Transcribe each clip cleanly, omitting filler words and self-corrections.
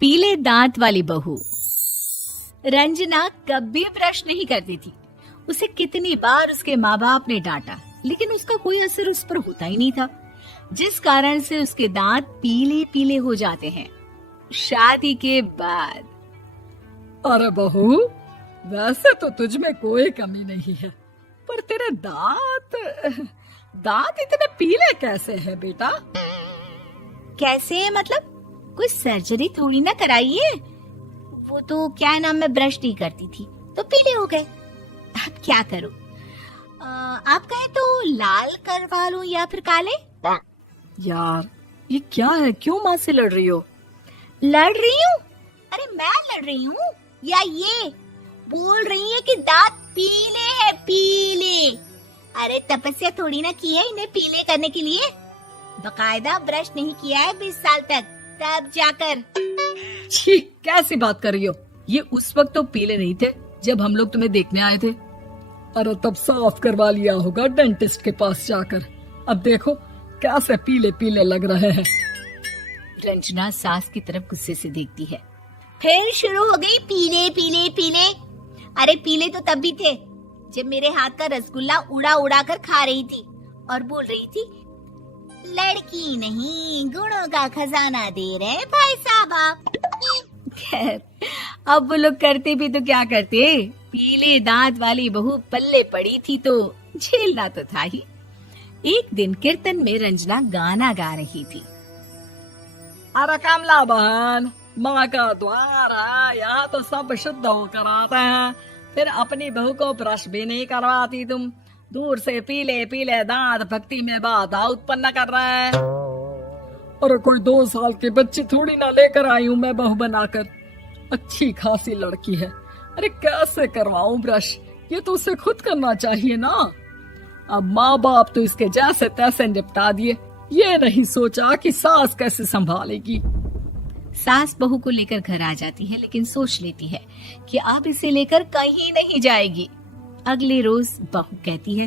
पीले दांत वाली बहू। रंजना कभी ब्रश नहीं करती थी। उसे कितनी बार उसके माँ बाप ने डांटा, लेकिन उसका कोई असर उस पर होता ही नहीं था, जिस कारण से उसके दांत पीले पीले हो जाते हैं। शादी के बाद। अरे बहू, वैसे तो तुझ में कोई कमी नहीं है, पर तेरे दांत इतने पीले कैसे हैं बेटा? कैसे मतलब? कोई सर्जरी थोड़ी ना कराइए। वो तो क्या नाम, मैं ब्रश नहीं करती थी तो पीले हो गए। अब क्या करूं? आप कहे तो लाल करवा लूं या फिर काले? यार ये क्या है, क्यों माँ से लड़ रही हो? लड़ रही हूँ? अरे मैं लड़ रही हूँ या ये बोल रही है कि दांत पीले हैं, पीले। अरे तपस्या थोड़ी ना की है इन्हें पीले करने के लिए। बकायदा ब्रश नहीं किया है 20 साल तक, तब जाकर। छी, कैसी बात कर रही हो? ये उस वक्त तो पीले नहीं थे जब हम लोग तुम्हें देखने आए थे। अरे तब साफ करवा लिया होगा डेंटिस्ट के पास जाकर। अब देखो कैसे पीले पीले लग रहे हैं। रंजना सास की तरफ गुस्से से देखती है। फिर शुरू हो गई पीले पीले पीले। अरे पीले तो तब भी थे जब मेरे हाथ का रसगुल्ला उड़ा उड़ा कर खा रही थी और बोल रही थी, लड़की नहीं गुणों का खजाना दे रहे भाई साहब। खैर, अब वो लोग करते भी तो क्या करते, पीले दांत वाली बहू पल्ले पड़ी थी तो झेलना तो था ही। एक दिन कीर्तन में रंजना गाना गा रही थी। अरे कमला बहन, माँ का द्वार है, यहाँ तो सब शुद्ध होकर आते हैं, फिर अपनी बहू को ब्रश भी नहीं करवाती तुम। दूर से पीले पीले दांत भक्ति में बाधा उत्पन्न कर रहे हैं। और कोई 2 साल के बच्चे थोड़ी ना लेकर आई हूँ मैं बहू बनाकर। अच्छी खासी लड़की है, अरे कैसे करवाऊं ब्रश? ये तो उसे खुद करना चाहिए ना। अब माँ बाप तो इसके जैसे तैसे निपटा दिए, ये नहीं सोचा कि सास कैसे संभालेगी। सास बहू को लेकर घर आ जाती है, लेकिन सोच लेती है कि अब इसे लेकर कहीं नहीं जाएगी। अगले रोज बहू कहती है,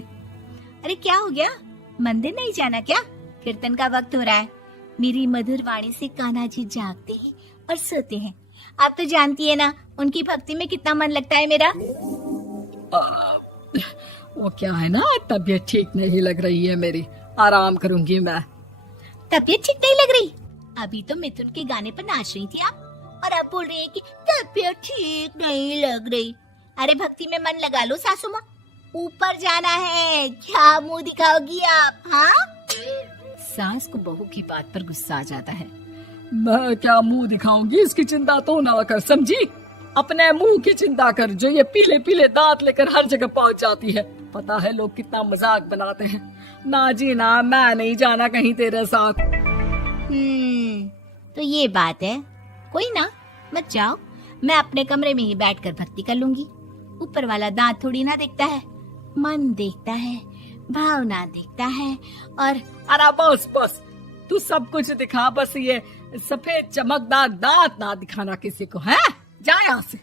अरे क्या हो गया, मंदिर नहीं जाना क्या? कीर्तन का वक्त हो रहा है। मेरी मधुर वाणी से कान्हा जी जागते हैं और सोते हैं। आप तो जानती है ना उनकी भक्ति में कितना मन लगता है मेरा। वो क्या है ना, तबीयत ठीक नहीं लग रही है मेरी, आराम करूंगी मैं। तबीयत ठीक नहीं लग रही? अभी तो मिथुन के गाने पर नाच रही थी आप, और अब बोल रही है कि तबीयत ठीक नहीं लग रही। अरे भक्ति में मन लगा लो सासू माँ, ऊपर जाना है, क्या मुंह दिखाओगी आप? हाँ? सास को बहू की बात पर गुस्सा आ जाता है। मैं क्या मुंह दिखाऊंगी, इसकी चिंता तो ना कर, समझी? अपने मुंह की चिंता कर, जो ये पीले पीले दांत लेकर हर जगह पहुंच जाती है। पता है लोग कितना मजाक बनाते हैं। ना जी ना, मैं नहीं जाना कहीं तेरे साथ। तो ये बात है। कोई ना, मत जाओ, मैं अपने कमरे में ही बैठकर भक्ति कर लूंगी। ऊपर वाला दांत थोड़ी ना देखता है, मन देखता है, भावना देखता है। और अरे बस बस, तू सब कुछ दिखा, बस ये सफेद चमकदार दांत ना दिखाना किसी को, है? जा यहाँ से।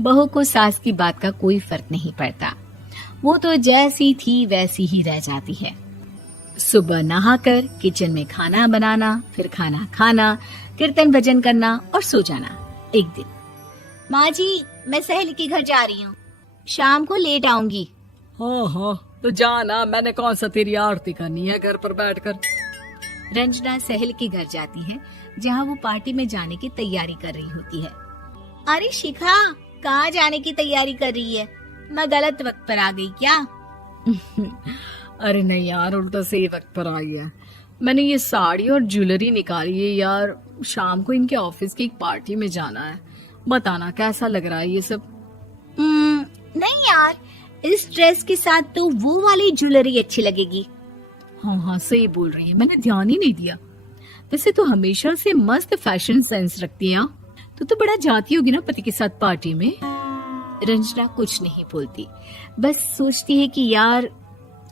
बहू को सास की बात का कोई फर्क नहीं पड़ता, वो तो जैसी थी वैसी ही रह जाती है। सुबह नहाकर किचन में खाना बनाना, फिर खाना खाना, कीर्तन भजन करना और सो जाना। एक दिन, माँ जी मैं सहेली के घर जा रही हूँ, शाम को लेट आऊंगी। हाँ, तो जाना, मैंने कौन सा तेरी आरती करनी है घर पर बैठकर। रंजना सहेली के घर जाती है, जहाँ वो पार्टी में जाने की तैयारी कर रही होती है। अरे शिखा, कहाँ जाने की तैयारी कर रही है? मैं गलत वक्त पर आ गई क्या? अरे नहीं यार, उल्टा सही वक्त पर आई है। मैंने ये साड़ी और ज्वेलरी निकाली है यार, शाम को इनके ऑफिस की एक पार्टी में जाना है। बताना कैसा लग रहा है ये सब? नहीं यार, इस ड्रेस के साथ तो वो वाली ज्वेलरी अच्छी लगेगी। हाँ, सही बोल रही है, मैंने ध्यान ही नहीं दिया। वैसे तो हमेशा से मस्त फैशन सेंस रखती है। तो बड़ा जाती होगी ना पति के साथ पार्टी में। रंजना कुछ नहीं बोलती, बस सोचती है कि यार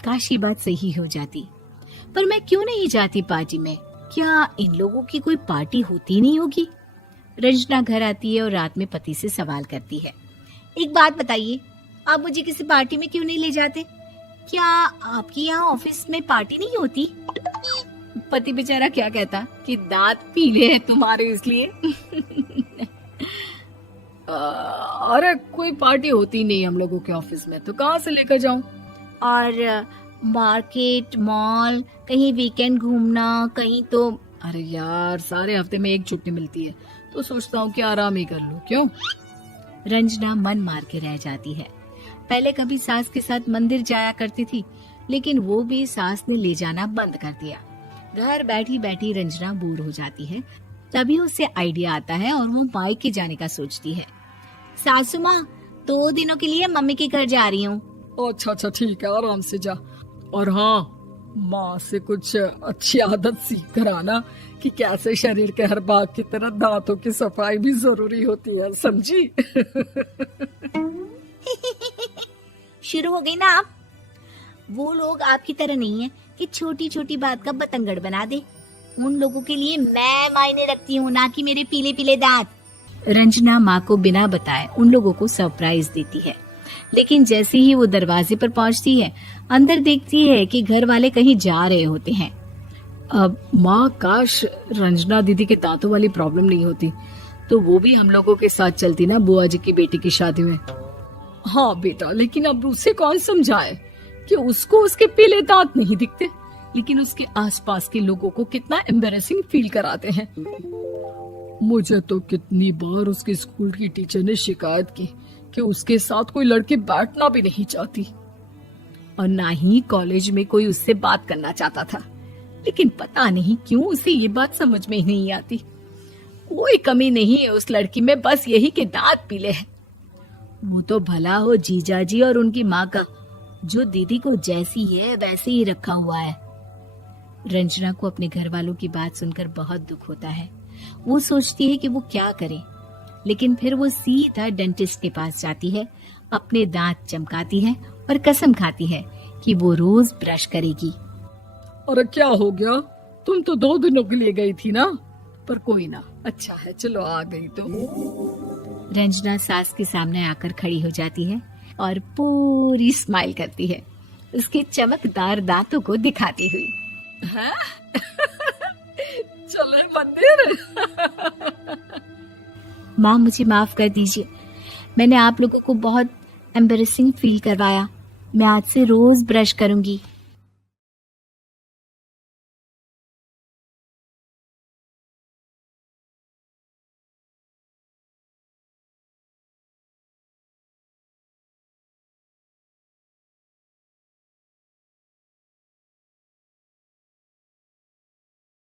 काश ये बात सही हो जाती, पर मैं क्यों नहीं जाती पार्टी में? क्या इन लोगों की कोई पार्टी होती नहीं होगी? रंजना घर आती है और रात में पति से सवाल करती है, एक बात बताइए, आप मुझे किसी पार्टी में क्यों नहीं ले जाते? क्या आपके यहाँ ऑफिस में पार्टी नहीं होती? पति बेचारा क्या कहता कि दांत पीले हैं तुम्हारे इसलिए। अरे कोई पार्टी होती नहीं हम लोगों के ऑफिस में, तो कहाँ से लेकर जाऊं? और मार्केट, मॉल, कहीं वीकेंड घूमना, कहीं तो। अरे यार सारे हफ्ते में एक छुट्टी मिलती है, तो सोचता हूँ कि आराम ही कर लूं। क्यों? रंजना मन मार के रह जाती है। पहले कभी सास के साथ मंदिर जाया करती थी, लेकिन वो भी सास ने ले जाना बंद कर दिया। घर बैठी बैठी रंजना बोर हो जाती है। तभी उसे आइडिया आता है और वो मायके जाने का सोचती है। सासू माँ, 2 दिनों के लिए मम्मी के घर जा रही हूँ। अच्छा अच्छा ठीक है, आराम से जा। और हाँ, माँ से कुछ अच्छी आदत सीख कर आना कि कैसे शरीर के हर भाग की तरह दांतों की सफाई भी जरूरी होती है, समझी? शुरू हो गई ना आप। वो लोग आपकी तरह नहीं है कि छोटी छोटी बात का बतंगड़ बना दे। उन लोगों के लिए मैं मायने रखती हूँ, ना कि मेरे पीले पीले दांत। रंजना माँ को बिना बताए उन लोगों को सरप्राइज देती है, लेकिन जैसे ही वो दरवाजे पर पहुंचती है, अंदर देखती है कि घर वाले कहीं जा रहे होते हैं। अब माँ, काश रंजना दीदी के दांतों वाली प्रॉब्लम नहीं होती, तो वो भी हम लोगों के साथ चलती ना बुआ जी की बेटी की शादी में। हाँ बेटा, लेकिन अब उसे कौन समझाए कि उसको उसके पीले दांत नहीं दिखते, लेकिन उसके आसपास के लोगों को कितना एम्बैरेसिंग फील कराते हैं। मुझे तो कितनी बार उसके स्कूल की टीचर ने शिकायत की कि उसके साथ कोई लड़की बैठना भी नहीं चाहती, और ना ही कॉलेज में कोई उससे बात करना चाहता था। लेकिन पता नहीं क्यों उसे ये बात समझ में ही नहीं आती। कोई कमी नहीं है उस लड़की में, बस यही कि दांत पीले हैं। वो तो भला हो जीजा जी और उनकी माँ का, जो दीदी को जैसी है वैसे ही रखा हुआ है। रंजना को अपने घर वालों की बात सुनकर बहुत दुख होता है। वो सोचती है कि वो क्या करे, लेकिन फिर वो सीधा डेंटिस्ट के पास जाती है, अपने दांत चमकाती है और कसम खाती है कि वो रोज ब्रश करेगी। अरे क्या हो गया? तुम तो 2 दिनों के लिए गई थी ना, पर कोई ना, अच्छा है, चलो आ गई तो। रंजना सास के सामने आकर खड़ी हो जाती है और पूरी स्माइल करती है, उसके चमकदार दांतों को दिखाती हुई। हैं? चले मंदिर? माँ, मुझे माफ कर दीजिए, मैंने आप लोगों को बहुत एम्बैरेसिंग फील करवाया। मैं आज से रोज ब्रश करूंगी।